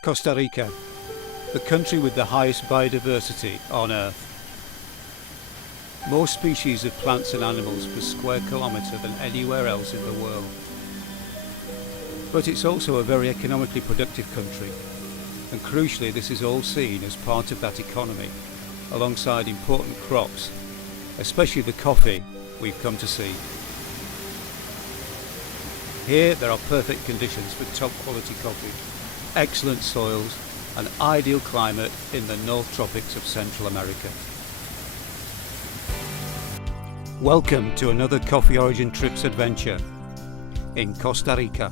Costa Rica, the country with the highest biodiversity on Earth. More species of plants and animals per square kilometre than anywhere else in the world. But it's also a very economically productive country, and crucially this is all seen as part of that economy, alongside important crops, especially the coffee we've come to see. Here there are perfect conditions for top quality coffee, excellent soils and ideal climate in the North Tropics of Central America. Welcome to another Coffee Origin Trips adventure in Costa Rica.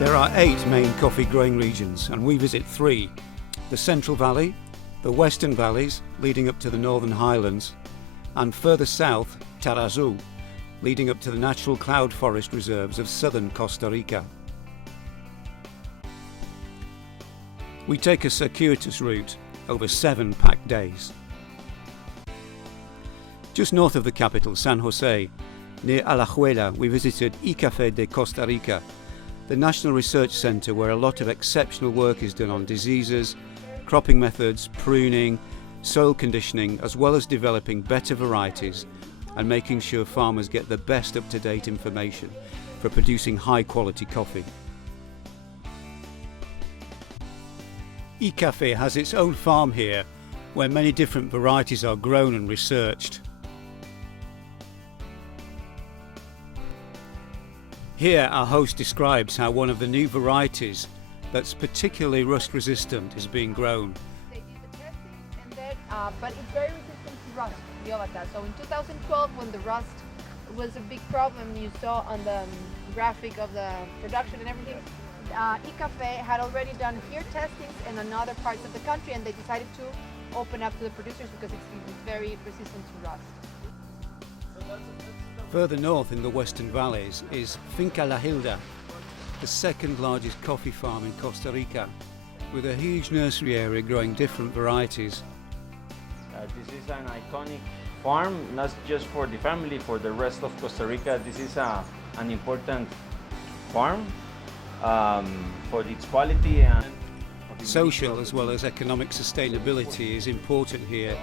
There are 8 main coffee growing regions and we visit 3: the Central Valley, the Western Valleys leading up to the Northern Highlands, and further south, Tarazú, leading up to the natural cloud forest reserves of southern Costa Rica. We take a circuitous route over 7 packed days. Just north of the capital, San Jose, near Alajuela, we visited Icafé de Costa Rica, the National Research Centre where a lot of exceptional work is done on diseases, cropping methods, pruning, soil conditioning, as well as developing better varieties and making sure farmers get the best up-to-date information for producing high-quality coffee. Icafé has its own farm here, where many different varieties are grown and researched. Here our host describes how one of the new varieties that's particularly rust resistant is being grown. They did the testing and then, but it's very resistant to rust, Violata. So in 2012 when the rust was a big problem you saw on the graphic of the production and everything, Icafé had already done here testings in other parts of the country and they decided to open up to the producers because it's very resistant to rust. Further north in the Western Valleys is Finca La Hilda, the second largest coffee farm in Costa Rica, with a huge nursery area growing different varieties. This is an iconic farm, not just for the family, for the rest of Costa Rica. This is an important farm for its quality and social as well as economic sustainability is important here,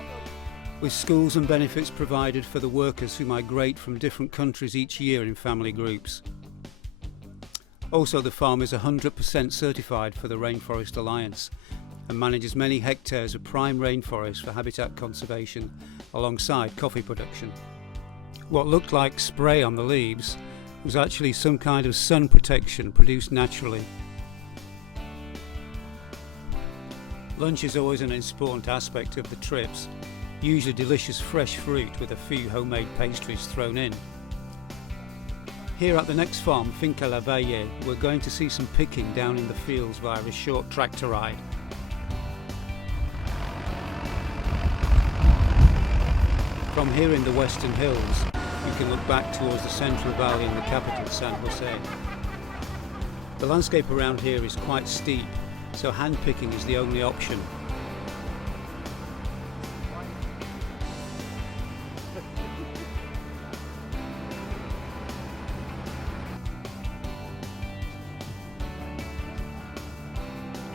with schools and benefits provided for the workers who migrate from different countries each year in family groups. Also, the farm is 100% certified for the Rainforest Alliance and manages many hectares of prime rainforest for habitat conservation alongside coffee production. What looked like spray on the leaves was actually some kind of sun protection produced naturally. Lunch is always an important aspect of the trips, usually delicious fresh fruit with a few homemade pastries thrown in. Here at the next farm, Finca La Valle, we're going to see some picking down in the fields via a short tractor ride. From here in the Western Hills, you can look back towards the Central Valley and the capital, San Jose. The landscape around here is quite steep, so hand picking is the only option.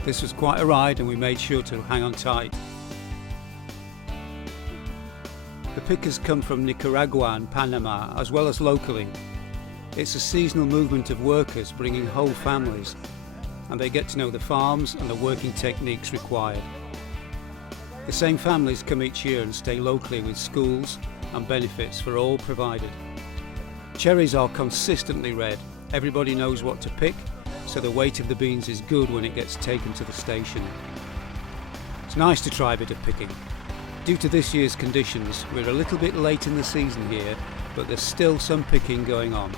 This was quite a ride and we made sure to hang on tight. The pickers come from Nicaragua and Panama as well as locally. It's a seasonal movement of workers bringing whole families and they get to know the farms and the working techniques required. The same families come each year and stay locally with schools and benefits for all provided. Cherries are consistently red. Everybody knows what to pick, so the weight of the beans is good when it gets taken to the station. It's nice to try a bit of picking. Due to this year's conditions, we're a little bit late in the season here, but there's still some picking going on.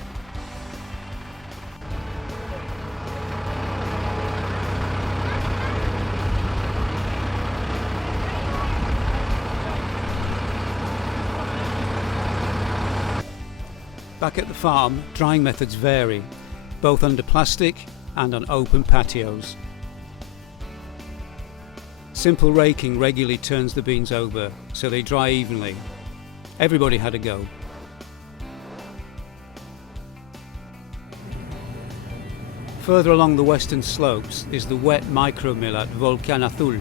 Back at the farm, drying methods vary, both under plastic and on open patios. Simple raking regularly turns the beans over so they dry evenly, Everybody had a go. Further along the western slopes is the wet micro mill at Volcan Azul.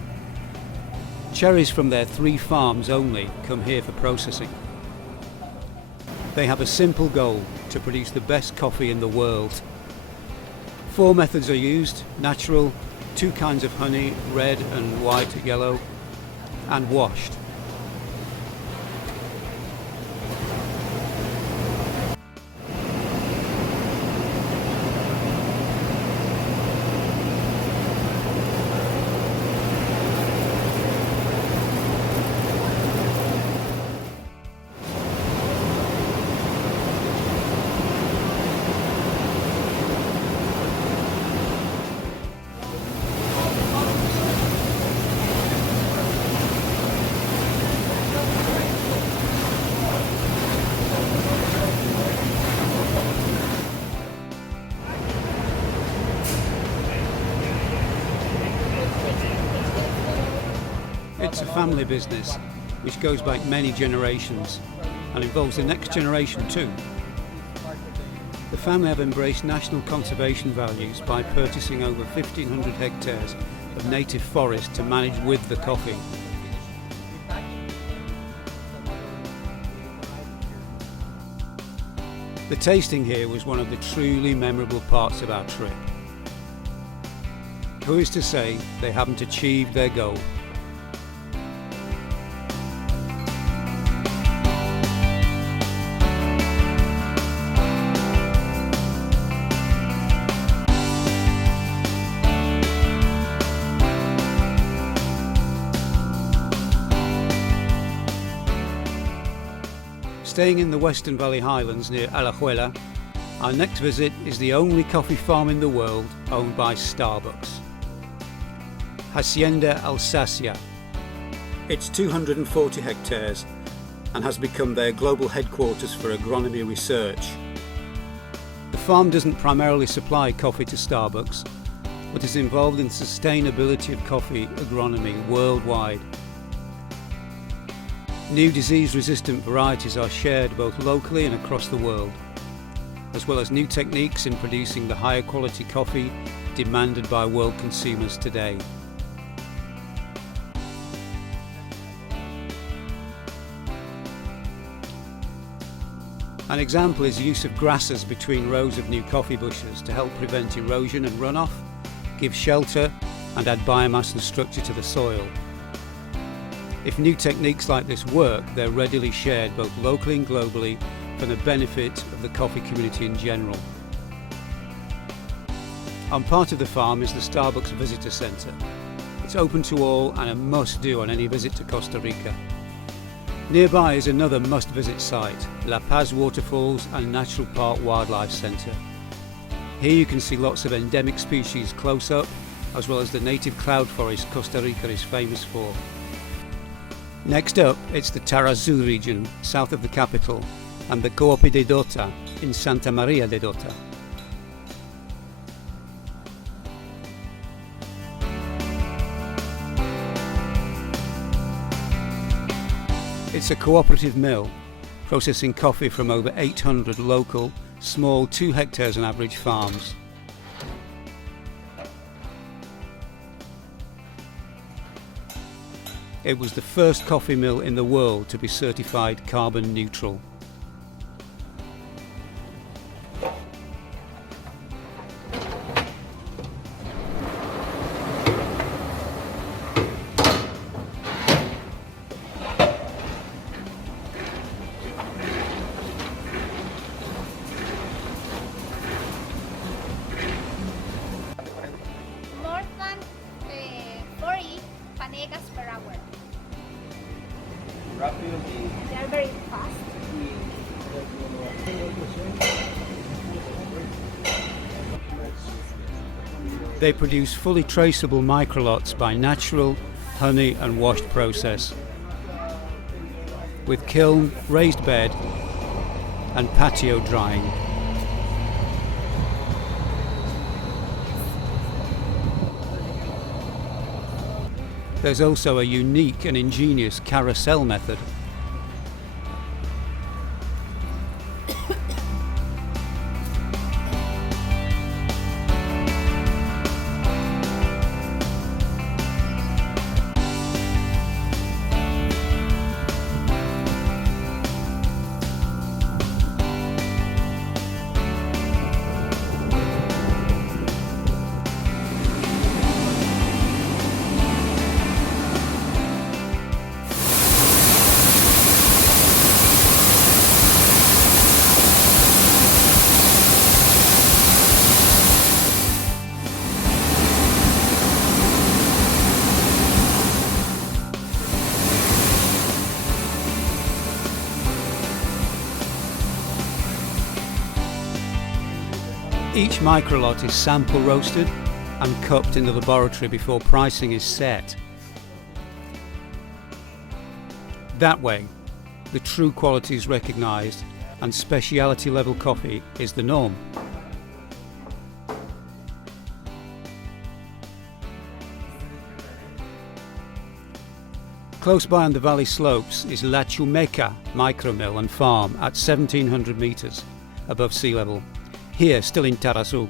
Cherries from their 3 farms only come here for processing. They have a simple goal: to produce the best coffee in the world. 4 methods are used: natural, 2 kinds of honey, red and white, yellow, and washed. It's a family business which goes back many generations and involves the next generation too. The family have embraced national conservation values by purchasing over 1,500 hectares of native forest to manage with the coffee. The tasting here was one of the truly memorable parts of our trip. Who is to say they haven't achieved their goal? Staying in the Western Valley Highlands near Alajuela, our next visit is the only coffee farm in the world owned by Starbucks. Hacienda Alsacia. It's 240 hectares and has become their global headquarters for agronomy research. The farm doesn't primarily supply coffee to Starbucks, but is involved in the sustainability of coffee agronomy worldwide. New disease-resistant varieties are shared both locally and across the world, as well as new techniques in producing the higher quality coffee demanded by world consumers today. An example is use of grasses between rows of new coffee bushes to help prevent erosion and runoff, give shelter and add biomass and structure to the soil. If new techniques like this work, they're readily shared both locally and globally for the benefit of the coffee community in general. On part of the farm is the Starbucks Visitor Centre. It's open to all and a must-do on any visit to Costa Rica. Nearby is another must-visit site, La Paz Waterfalls and Natural Park Wildlife Centre. Here you can see lots of endemic species close up, as well as the native cloud forest Costa Rica is famous for. Next up, it's the Tarazú region, south of the capital, and the Coopy de Dota in Santa Maria de Dota. It's a cooperative mill, processing coffee from over 800 local, small 2 hectares on average farms. It was the first coffee mill in the world to be certified carbon neutral. More than 40 panegas per hour. They are very fast. They produce fully traceable microlots by natural, honey and washed process, with kiln, raised bed and patio drying. There's also a unique and ingenious carousel method. Each microlot is sample roasted and cupped in the laboratory before pricing is set. That way, the true quality is recognised and speciality level coffee is the norm. Close by on the valley slopes is La Chumeca micromill and farm at 1700 metres above sea level, here still in Tarazu.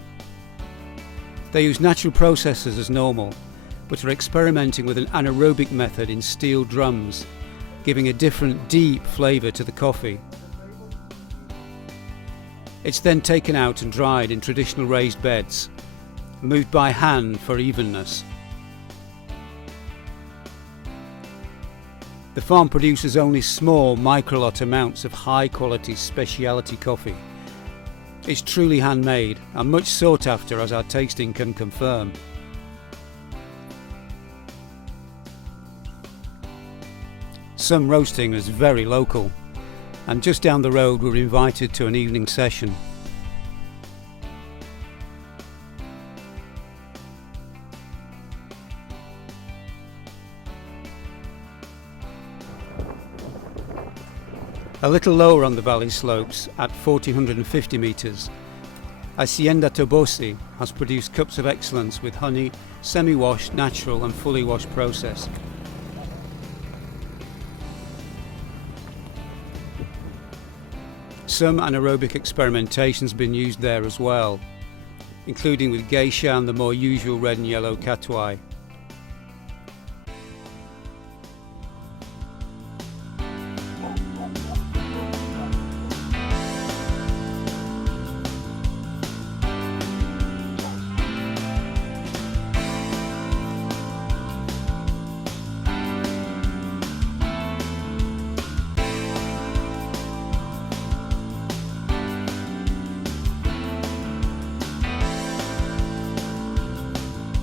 They use natural processes as normal, but are experimenting with an anaerobic method in steel drums, giving a different deep flavour to the coffee. It's then taken out and dried in traditional raised beds, moved by hand for evenness. The farm produces only small microlot amounts of high quality speciality coffee. It's truly handmade and much sought after, as our tasting can confirm. Some roasting is very local, and just down the road we're invited to an evening session. A little lower on the valley slopes, at 1450 metres, Hacienda Tobosi has produced cups of excellence with honey, semi-washed, natural and fully washed process. Some anaerobic experimentation has been used there as well, including with geisha and the more usual red and yellow catuai.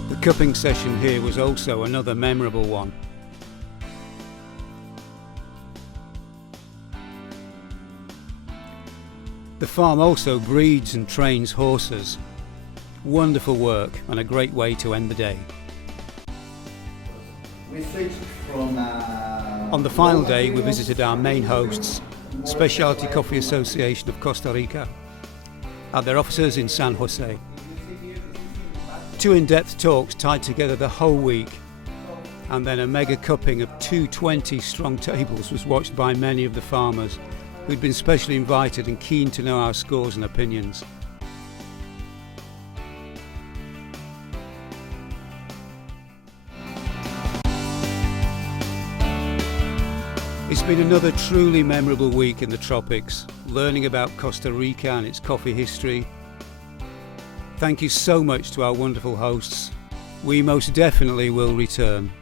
The cupping session here was also another memorable one. The farm also breeds and trains horses. Wonderful work and a great way to end the day. We switched from On the final day we visited our main hosts, Specialty Coffee Association of Costa Rica, at their offices in San Jose. Two in-depth talks tied together the whole week, and then a mega cupping of 220 strong tables was watched by many of the farmers who'd been specially invited and keen to know our scores and opinions. It's been another truly memorable week in the tropics, learning about Costa Rica and its coffee history. Thank you so much to our wonderful hosts. We most definitely will return.